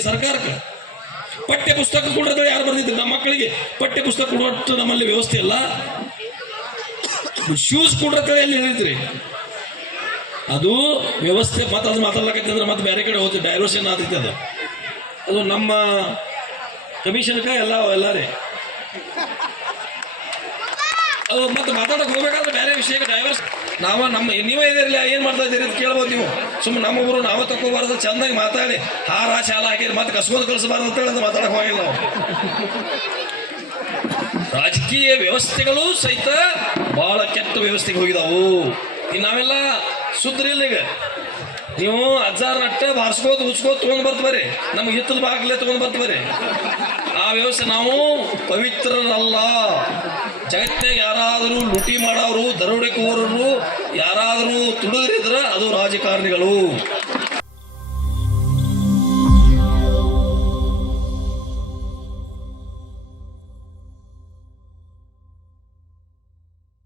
ಸರ್ಕಾರಕ್ಕೆ ಪಠ್ಯ ಪುಸ್ತಕ ಯಾರು ಬರ್ದಿದ್ರು? ನಮ್ಮ ಮಕ್ಕಳಿಗೆ ಪಠ್ಯ ಪುಸ್ತಕ ಕೊಡುವಷ್ಟು ನಮ್ಮಲ್ಲಿ ವ್ಯವಸ್ಥೆ ಇಲ್ಲ. ಶೂಸ್ ಕೊಡ್ರತ್ತೆ ಎಲ್ಲಿ ಹೇಳಿದ್ರಿ? ಅದು ವ್ಯವಸ್ಥೆ ಮತ್ತೆ ಅದು ಮಾತಾಡ್ಲಕತ್ತಂದ್ರೆ ಮತ್ತೆ ಬೇರೆ ಕಡೆ ಹೋಗ್ತದೆ ಡೈವರ್ಷನ್ ಆಗ್ತೈತೆ ಅದು. ಅದು ನಮ್ಮ ಕಮಿಷನ್ಕ ಎಲ್ಲ ಎಲ್ಲ ರೀ. ಅದು ಮತ್ತೆ ಮಾತಾಡಕ್ಕೆ ಹೋಗ್ಬೇಕಾದ್ರೆ ಬೇರೆ ವಿಷಯಕ್ಕೆ ಡೈವರ್ಸ್ ನಾವ ನಮ್ಮ ನೀವೇ ಇದಿರಲಿ, ಏನ್ ಮಾಡ್ತಾ ಇದ್ದೀರಿ ಅಂತ ಕೇಳ್ಬೋದು ನೀವು. ಸುಮ್ಮನೆ ನಮ್ಮ ಊರು ನಾವೇ ತಗೋಬಾರ್ದು ಚಂದಾಗಿ ಮಾತಾಡಿ. ಹಾರ ಶಾಲ ಹಾಕಿದ್ರೆ ಮತ್ತೆ ಕಸ್ಕೋದು ಕಳಿಸಬಾರ್ದು ಅಂತ ಹೇಳಿ ಮಾತಾಡಕ್ ಹೋಗಿಲ್ಲ ರಾಜಕೀಯ ವ್ಯವಸ್ಥೆಗಳು ಸಹಿತ ಬಹಳ ಕೆಟ್ಟ ವ್ಯವಸ್ಥೆಗೆ ಹೋಗಿದಾವು. ಇನ್ನು ನಾವೆಲ್ಲ ಸುದ್ರಿ ಇಲ್ಲ ಈಗ. ನೀವು ಅಜ್ಜಾರ್ ನಟ್ಟ ಬಾರಿಸ್ಕೋದು ಉಚ್ಕೋತ ತೊಗೊಂಡ್ ಬರ್ರಿ. ನಮ್ಗೆ ಹಿತ್ತಲ ಬಾಗ್ಲೇ ತೊಗೊಂಡ್ ಬರ್ತ ಬರ್ರಿ. ಆ ವ್ಯವಸ್ಥೆ ನಾವು ಪವಿತ್ರರಲ್ಲ. ಜಗತ್ತಿನಾಗ ಯಾರಾದರೂ ಲುಟಿ ಮಾಡೋರು ದರೋಡೆಕೋರರು ಯಾರಾದರೂ ತುಳಿದ್ರಿದ್ರೆ ಅದು ರಾಜಕಾರಣಿಗಳು.